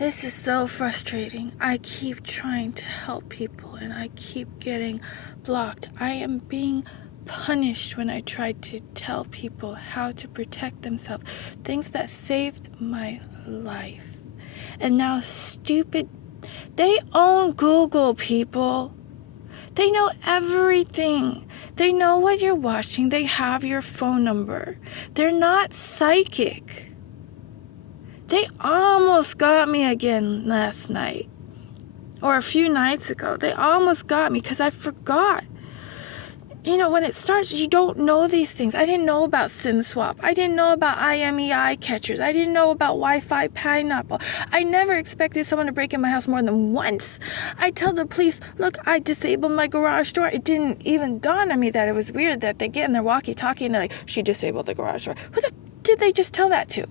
This is so frustrating. I keep trying to help people and I keep getting blocked. I am being punished when I try to tell people how to protect themselves. Things that saved my life. And now they own Google, people. They know everything. They know what you're watching. They have your phone number. They're not psychic. They almost got me again last night. Or a few nights ago. They almost got me because I forgot. You know, when it starts, you don't know these things. I didn't know about SIM swap. I didn't know about IMEI catchers. I didn't know about Wi-Fi pineapple. I never expected someone to break in my house more than once. I tell the police, look, I disabled my garage door. It didn't even dawn on me that it was weird that they get in their walkie-talkie and they're like, she disabled the garage door. Who the did they just tell that to?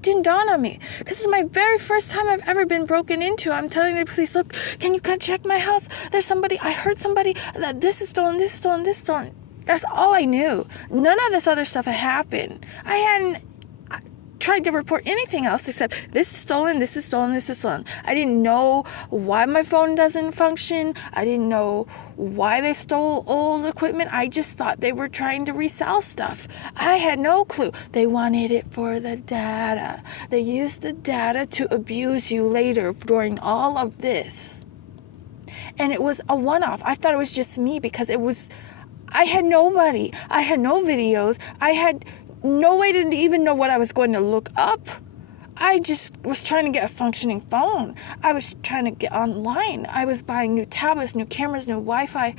Didn't dawn on me. This is my very first time I've ever been broken into. I'm telling the police, look, can you come check my house? There's somebody, I heard somebody, that this is stolen, this is stolen, this is stolen. That's all I knew. None of this other stuff had happened. I hadn't tried to report anything else except this is stolen, this is stolen, this is stolen. I didn't know why my phone doesn't function. I didn't know why they stole old equipment. I just thought they were trying to resell stuff. I had no clue. They wanted it for the data. They used the data to abuse you later during all of this. And it was a one-off. I thought it was just me because I had nobody. I had no videos. I had no way to even know what I was going to look up. I just was trying to get a functioning phone. I was trying to get online. I was buying new tablets, new cameras, new Wi-Fi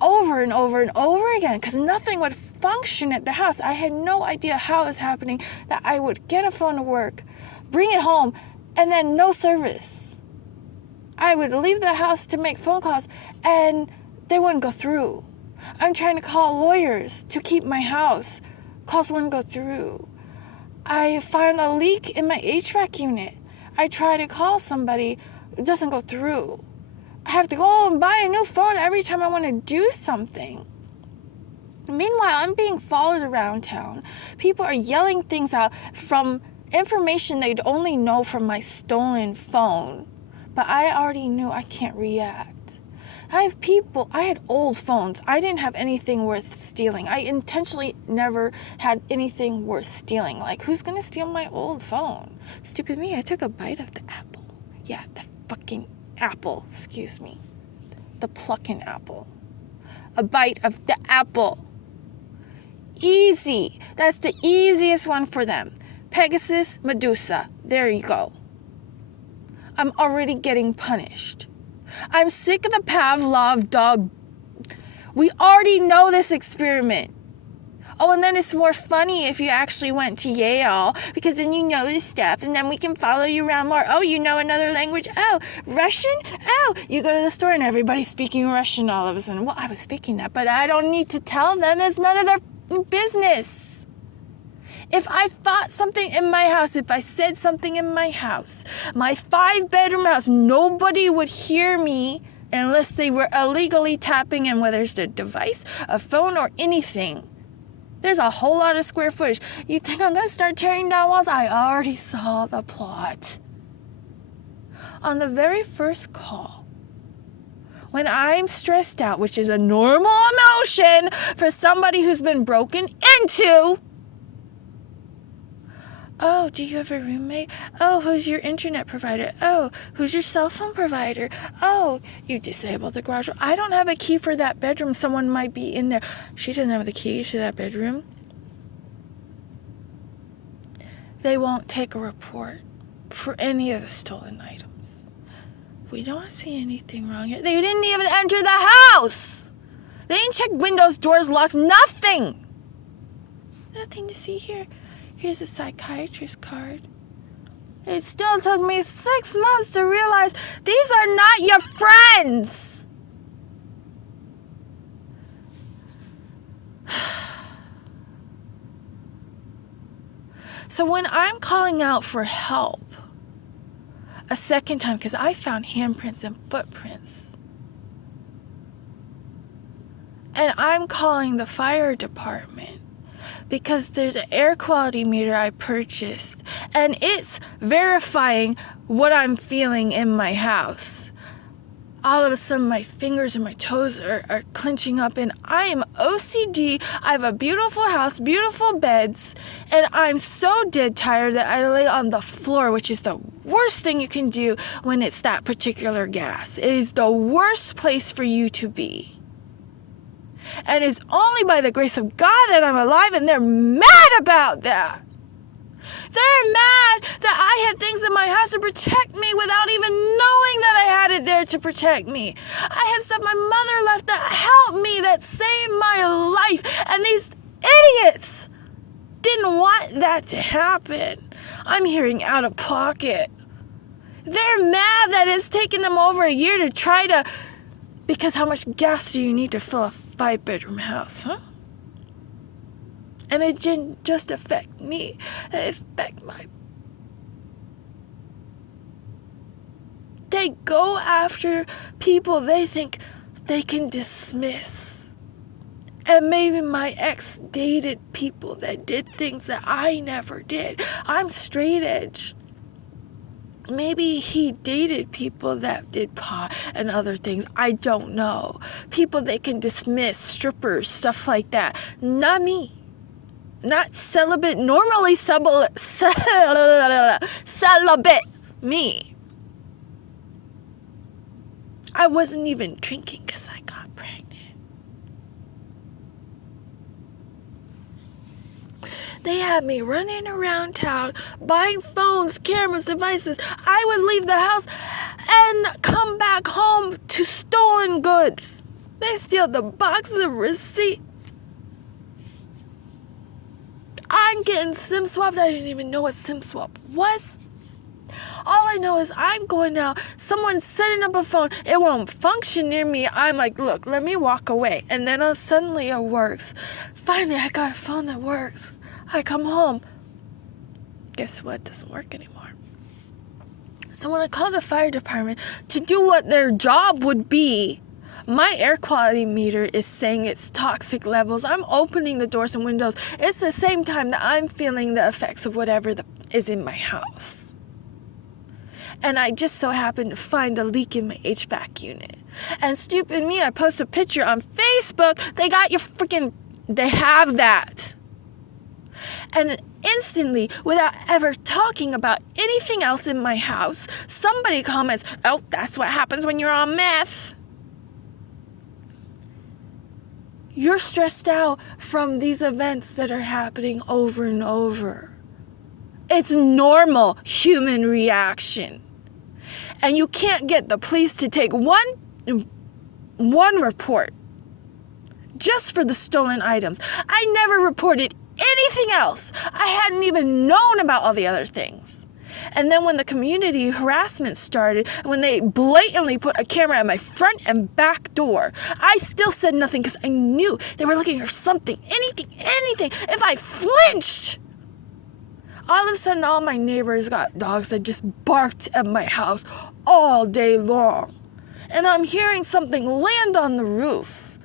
over and over and over again because nothing would function at the house. I had no idea how it was happening that I would get a phone to work, bring it home, and then no service. I would leave the house to make phone calls and they wouldn't go through. I'm trying to call lawyers to keep my house. Calls wouldn't go through. I found a leak in my HVAC unit. I try to call somebody. It doesn't go through. I have to go and buy a new phone every time I want to do something. Meanwhile, I'm being followed around town. People are yelling things out from information they'd only know from my stolen phone. But I already knew I can't react. I had old phones. I didn't have anything worth stealing. I intentionally never had anything worth stealing. Like, who's going to steal my old phone? Stupid me, I took a bite of the apple. Yeah, the fucking apple, excuse me. The plucking apple. A bite of the apple. Easy. That's the easiest one for them. Pegasus, Medusa. There you go. I'm already getting punished. I'm sick of the Pavlov dog. We already know this experiment. Oh, and then it's more funny if you actually went to Yale, because then you know this stuff, and then we can follow you around more. Oh, you know another language? Oh, Russian? Oh, you go to the store and everybody's speaking Russian all of a sudden. Well, I was speaking that, but I don't need to tell them. It's none of their business. If I thought something in my house, if I said something in my house, my 5-bedroom house, nobody would hear me unless they were illegally tapping in, whether it's a device, a phone, or anything. There's a whole lot of square footage. You think I'm going to start tearing down walls? I already saw the plot. On the very first call, when I'm stressed out, which is a normal emotion for somebody who's been broken into, oh, do you have a roommate? Oh, who's your internet provider? Oh, who's your cell phone provider? Oh, you disabled the garage door. I don't have a key for that bedroom. Someone might be in there. She doesn't have the key to that bedroom. They won't take a report for any of the stolen items. We don't see anything wrong here. They didn't even enter the house. They didn't check windows, doors, locks, nothing. Nothing to see here. Here's a psychiatrist card. It still took me 6 months to realize these are not your friends. So when I'm calling out for help a second time, because I found handprints and footprints, and I'm calling the fire department, because there's an air quality meter I purchased, and it's verifying what I'm feeling in my house. All of a sudden, my fingers and my toes are clenching up, and I am OCD. I have a beautiful house, beautiful beds, and I'm so dead tired that I lay on the floor, which is the worst thing you can do when it's that particular gas. It is the worst place for you to be. And it's only by the grace of God that I'm alive, and they're mad about that. They're mad that I had things in my house to protect me without even knowing that I had it there to protect me. I had stuff my mother left that helped me, that saved my life, and these idiots didn't want that to happen. I'm hearing out of pocket. They're mad that it's taken them over a year to try to... Because how much gas do you need to fill a 5-bedroom house, huh? And it didn't just affect me, it affected my... They go after people they think they can dismiss. And maybe my ex dated people that did things that I never did. I'm straight edge. Maybe he dated people that did pot and other things. I don't know. People they can dismiss, strippers, stuff like that. Not me. Not celibate, normally celibate me. I wasn't even drinking because I got pregnant. They had me running around town, buying phones, cameras, devices. I would leave the house and come back home to stolen goods. They steal the boxes of receipts. I'm getting SIM swapped. I didn't even know what SIM swap was. All I know is I'm going out. Someone's setting up a phone. It won't function near me. I'm like, look, let me walk away. And then suddenly it works. Finally, I got a phone that works. I come home. Guess what? It doesn't work anymore. So when I call the fire department to do what their job would be, my air quality meter is saying it's toxic levels. I'm opening the doors and windows. It's the same time that I'm feeling the effects of whatever is in my house. And I just so happened to find a leak in my HVAC unit. And stupid me, I post a picture on Facebook. They have that. And instantly, without ever talking about anything else in my house, somebody comments, oh, that's what happens when you're on meth. You're stressed out from these events that are happening over and over. It's normal human reaction. And you can't get the police to take one report just for the stolen items. I never reported anything else. I hadn't even known about all the other things. And then when the community harassment started, when they blatantly put a camera at my front and back door, I still said nothing because I knew they were looking for something, anything. If I flinched, all of a sudden all my neighbors got dogs that just barked at my house all day long. And I'm hearing something land on the roof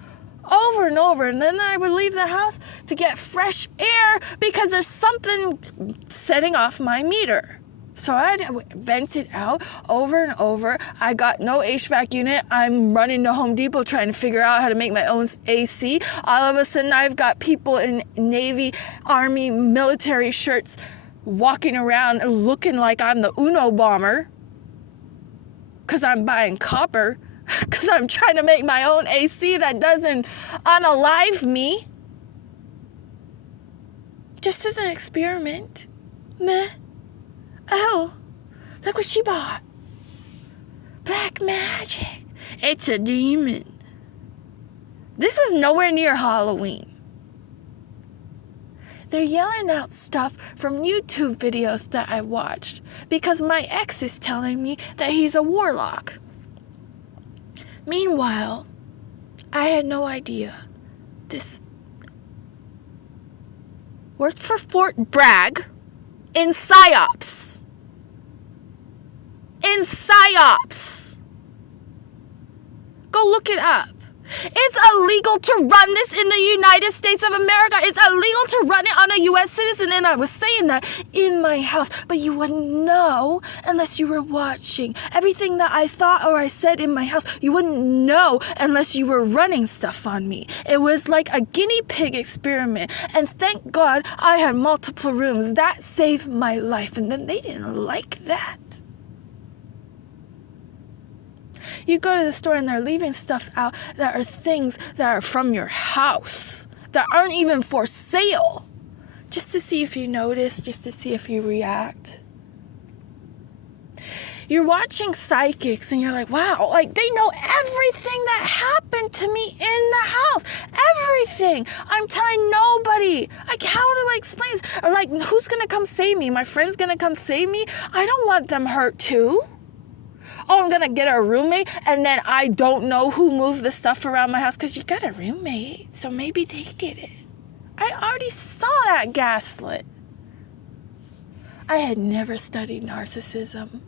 over and over, and then I would leave the house to get fresh air because there's something setting off my meter. So I'd vent it out over and over. I got no HVAC unit. I'm running to Home Depot trying to figure out how to make my own AC. All of a sudden, I've got people in Navy, Army, military shirts walking around looking like I'm the Uno bomber because I'm buying copper, because I'm trying to make my own AC that doesn't unalive me. Just as an experiment. Meh. Oh, look what she bought. Black magic. It's a demon. This was nowhere near Halloween. They're yelling out stuff from YouTube videos that I watched because my ex is telling me that he's a warlock. Meanwhile, I had no idea. This worked for Fort Bragg in PSYOPs. In PSYOPs. Go look it up. It's illegal to run this in the United States of America. It's illegal to run it on a U.S. citizen. And I was saying that in my house, but you wouldn't know unless you were watching. Everything that I thought or I said in my house, you wouldn't know unless you were running stuff on me. It was like a guinea pig experiment. And thank God I had multiple rooms. That saved my life. And then they didn't like that. You go to the store and they're leaving stuff out that are things that are from your house, that aren't even for sale, just to see if you notice, just to see if you react. You're watching psychics and you're like, wow, like they know everything that happened to me in the house. Everything. I'm telling nobody. Like, how do I explain this? Or like, who's going to come save me? My friend's going to come save me? I don't want them hurt too. Oh, I'm going to get a roommate, and then I don't know who moved the stuff around my house because you got a roommate, so maybe they did it. I already saw that gaslit. I had never studied narcissism,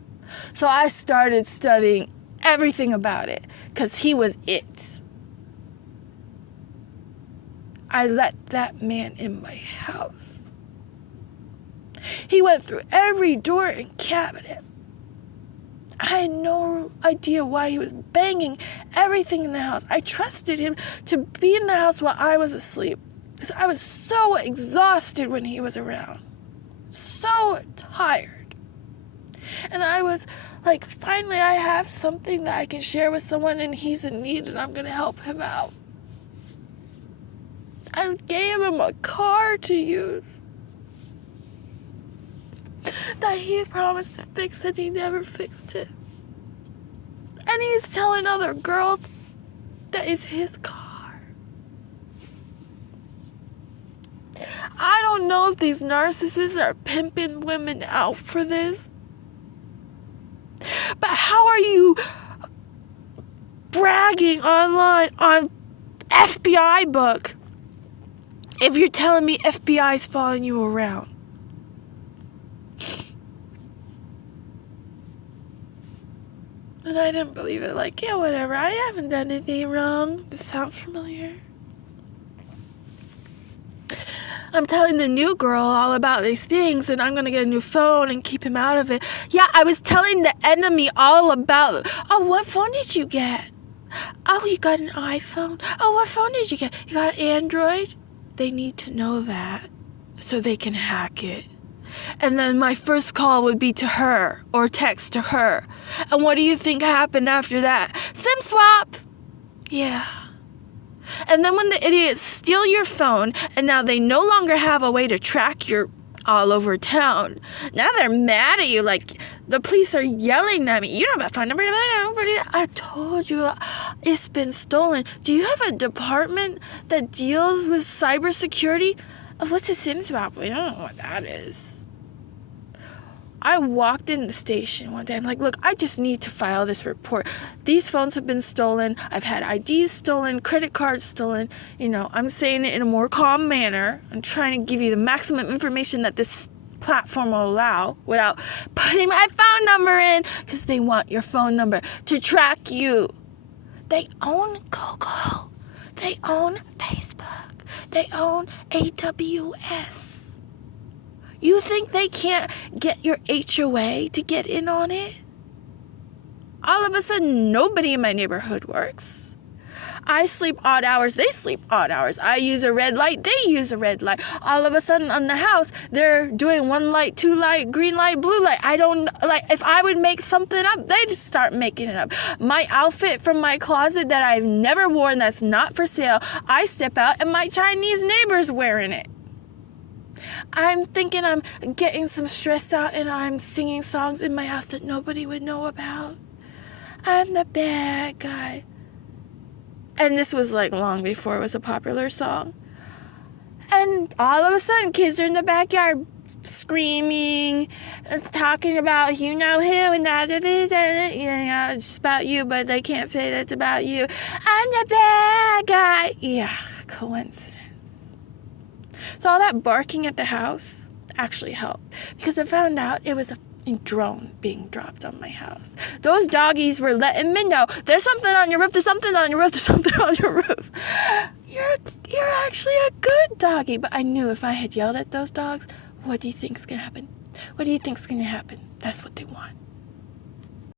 so I started studying everything about it because he was it. I let that man in my house. He went through every door and cabinet. I had no idea why he was banging everything in the house. I trusted him to be in the house while I was asleep because I was so exhausted when he was around. So tired. And I was like, finally I have something that I can share with someone and he's in need and I'm going to help him out. I gave him a car to use that he promised to fix and he never fixed it. And he's telling other girls that it's his car. I don't know if these narcissists are pimping women out for this. But how are you bragging online on FBI book if you're telling me FBI's following you around? And I didn't believe it. Like, yeah, whatever. I haven't done anything wrong. Does this sound familiar? I'm telling the new girl all about these things, and I'm going to get a new phone and keep him out of it. Yeah, I was telling the enemy all about, oh, what phone did you get? Oh, you got an iPhone? Oh, what phone did you get? You got Android? They need to know that so they can hack it. And then my first call would be to her or text to her. And what do you think happened after that? SIM swap. Yeah. And then when the idiots steal your phone and now they no longer have a way to track you all over town, now they're mad at you. Like, the police are yelling at me. You don't have a phone number. I told you it's been stolen. Do you have a department that deals with cybersecurity? What's a SIM swap? We don't know what that is. I walked in the station one day. I'm like, look, I just need to file this report. These phones have been stolen. I've had IDs stolen, credit cards stolen. You know, I'm saying it in a more calm manner. I'm trying to give you the maximum information that this platform will allow without putting my phone number in because they want your phone number to track you. They own Google. They own Facebook. They own AWS. You think they can't get your HOA to get in on it? All of a sudden, nobody in my neighborhood works. I sleep odd hours, they sleep odd hours. I use a red light, they use a red light. All of a sudden, on the house, they're doing 1 light, 2 light, green light, blue light. I don't, like, if I would make something up, they'd start making it up. My outfit from my closet that I've never worn that's not for sale, I step out and my Chinese neighbor's wearing it. I'm thinking I'm getting some stress out and I'm singing songs in my house that nobody would know about. I'm the bad guy. And this was like long before it was a popular song. And all of a sudden, kids are in the backyard screaming, talking about you know who and that it is, you know, it's about you, but they can't say that's about you. I'm the bad guy. Yeah, coincidence. So all that barking at the house actually helped because I found out it was a drone being dropped on my house. Those doggies were letting me know, there's something on your roof, there's something on your roof, there's something on your roof. You're actually a good doggy. But I knew if I had yelled at those dogs, what do you think's gonna happen? What do you think's gonna happen? That's what they want.